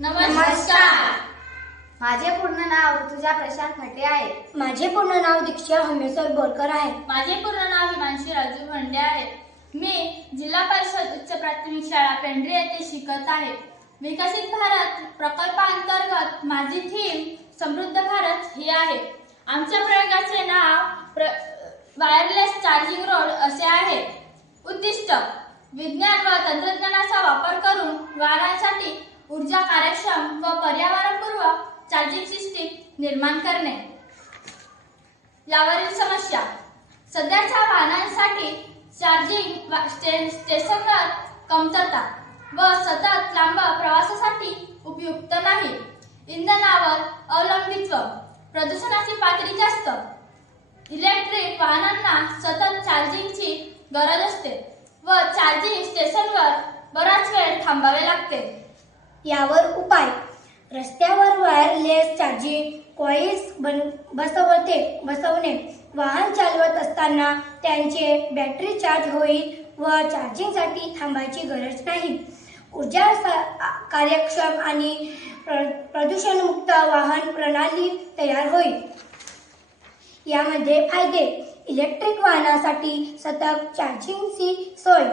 नमस्कार. माझे पूर्ण नाव ऋतुजा प्रशांत खटे आहे. माझे पूर्ण नाव दीक्षा हमेश्वर बोरकर आहे. माझे पूर्ण नाव हिमांशी राजू भंडे आहे. मी जिल्हा परिषद उच्च प्राथमिक शाळा पेंढरी येथे शिकत आहे. विकसित भारत प्रकल्पांतर्गत माझी थीम समृद्ध भारत ही आहे. आमच्या प्रयोगाचे नाव वायरलेस चार्जिंग रोड असे आहे. उद्दिष्ट: विज्ञान व तंत्रज्ञानाचा वापर करून वाहनांसाठी ऊर्जा कार्यक्षम व पर्यावरणपूर्वक चार्जिंग सिस्टीम निर्माण करणे. यावरील समस्या: सध्याच्या वाहनांसाठी चार्जिंग स्टेशनवर कमतरता व सतत लांब प्रवासासाठी उपयुक्त नाही. इंधनावर अवलंबित्व, प्रदूषणाची पातळी जास्त, इलेक्ट्रिक वाहनांना सतत चार्जिंगची गरज असते व चार्जिंग स्टेशनवर बराच वेळ थांबावे लागते. यावर उपाय: रस्त्यावर वायरलेस चार्जिंग कॉइल्स बसवणे, वाहन चालवत असताना त्यांचे बॅटरी चार्ज होईल व चार्जिंगसाठी थांबायची गरज नाही. ऊर्जा कार्यक्षम आणि प्रदूषणमुक्त वाहन प्रणाली तयार होईल. यामध्ये फायदे: इलेक्ट्रिक वाहनासाठी सतत चार्जिंगची सोय,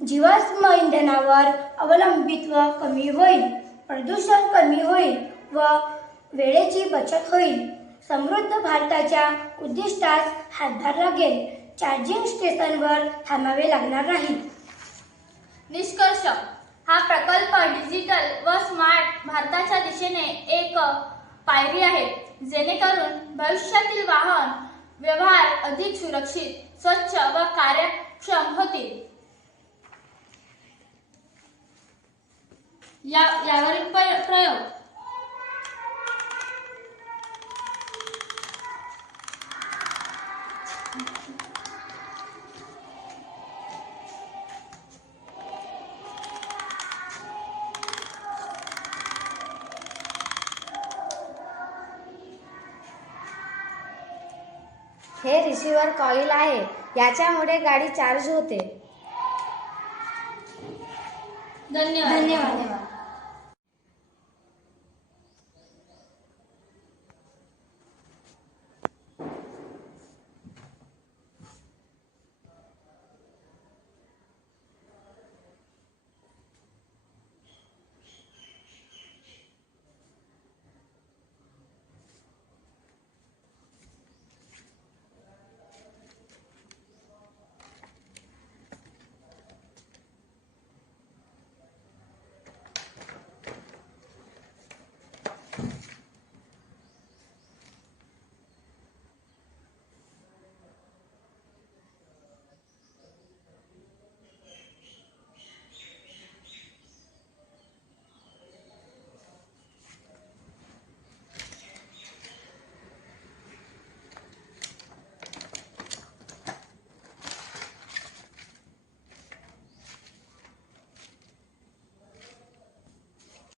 जीवाश्म इंधनावर अवलंबित्व कमी होईल, प्रदूषण कमी होईल व वेळेची बचत होईल. समृद्ध भारताच्या उद्दिष्टास हातभार लागेल. चार्जिंग स्टेशनवर थांबावे लागणार नाही. निष्कर्ष: हा प्रकल्प डिजिटल व स्मार्ट भारताच्या दिशेने एक पायरी आहे, जेणेकरून भविष्यातील वाहन व्यवहार अधिक सुरक्षित, स्वच्छ व कार्यक्षम होतील. यावरील प्रयोग: हे रिसिव्हर कॉइल आहे. याच्यामुळे गाडी चार्ज होते. धन्यवाद.